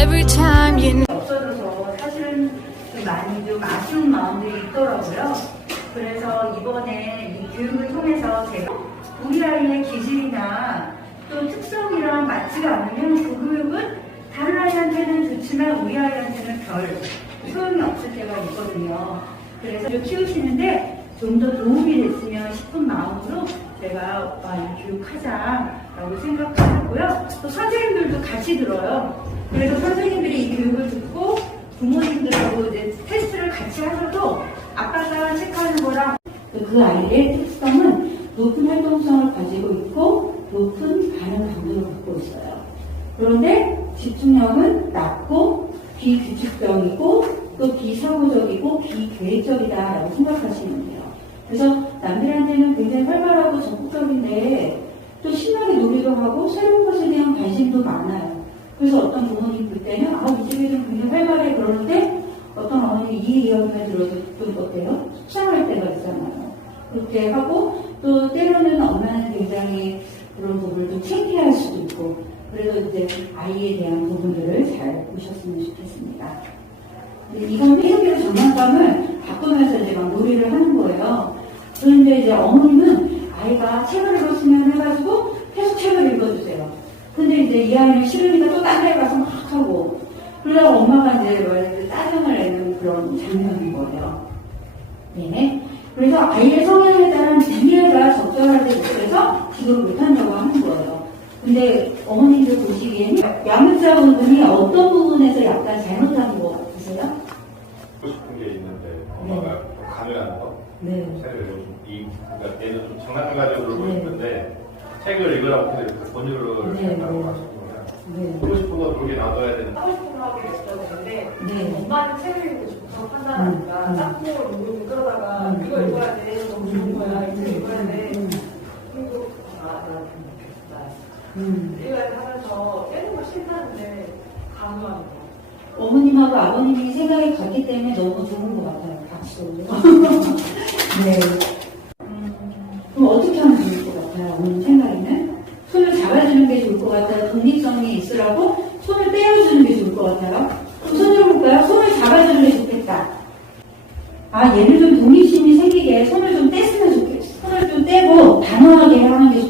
every time you 없어져서 사실은 좀 많이 좀 아쉬운 마음들이 있더라고요. 그래서 이번에 이 교육을 통해서 제가 우리 아이의 기질이나 또 특성이랑 맞지가 않으면 그 교육은 다른 아이한테는 좋지만 우리 아이한테는 별 소용이 없을 때가 있거든요. 그래서 키우시는데 좀 더 도움이 됐으면 싶은 마음으로 제가 아, 이 교육하자라고 생각하고요. 또 선생님들도 같이 들어요. 그래서 선생님들이 이 교육을 듣고 부모님들하고 이제 테스트를 같이 하셔도 아빠가 체크하는 거랑 그 아이의 특성은 높은 활동성을 가지고 있고 높은 반응 강도를 갖고 있어요. 그런데 집중력은 낮고 비규칙적이고 또 비사고적이고 비계획적이다라고 생각하시면 돼요. 그래서 남들한테는 굉장히 활발하고 적극적인데 또 신나게 놀이도 하고 새로운 것에 대한 관심도 많아요. 그래서 어떤 부모님 볼 때는 아, 이 집애는 굉장히 활발해 그러는데 어떤 어머니 이 이야기만 들어도 좀 어때요? 속상할 때가 있잖아요. 그렇게 하고 또 때로는 엄마는 굉장히 그런 부분을 좀 창피할 수도 있고 그래서 이제 아이에 대한 부분들을 잘 보셨으면 좋겠습니다. 이건 회의로 장난감을 바꾸면서 막 놀이를 하는 거예요. 그런데 이제 어머님은 아이가 책을 읽었으면 해가지고 계속 책을 읽어주세요. 근데 이제 이 아이는 싫으니까 또 딴 데 가서 막 하고 그러다가 엄마가 이제 뭐 이렇게 짜증을 내는 그런 장면인 거예요. 네. 그래서 아이의 성향에 따른 이해가 적절하지 못해서 지금 못한다고 하는 거예요. 근데 어머님들 보시기에는 야문자 부분이 어떤 부분에서 약간 잘못한 것 같으세요? 하고 싶은 게 있는데 엄마가 강요하는 거 네. 책을 좀 이, 그러니까 얘는 좀 장난감 가지고 놀고 네. 싶은데 책을 읽으라고 해서 이렇게 권유를 네, 한다고 네. 하시는 네. 놀고 싶은 놔둬야 되는 하고 싶은 거 하게 됐었는데 네. 엄마는 책을 읽고 싶어 판단하니까 음, 음. 짝꿍을 놀고 끌어다가 음, 이거 음. 읽어야 돼 너무 좋은 거야 이거 읽어야 돼 음. 그리고 아나 좋겠다 음. 이걸 하면서 깨는 거 싫다는데 강요하는 거 어머님하고 아버님이 생각이 같기 때문에 너무 좋은 것 같아요. 박수. 네. 그럼 어떻게 하면 좋을 것 같아요? 어머님 생각에는? 손을 잡아주는 게 좋을 것 같아요. 독립성이 있으라고 손을 떼어주는 게 좋을 것 같아요. 그럼 손으로 볼까요? 손을 잡아주는 게 좋겠다. 아, 얘는 좀 독립심이 생기게 손을 좀 뗐으면 좋겠어. 손을 좀 떼고 단호하게 하는 게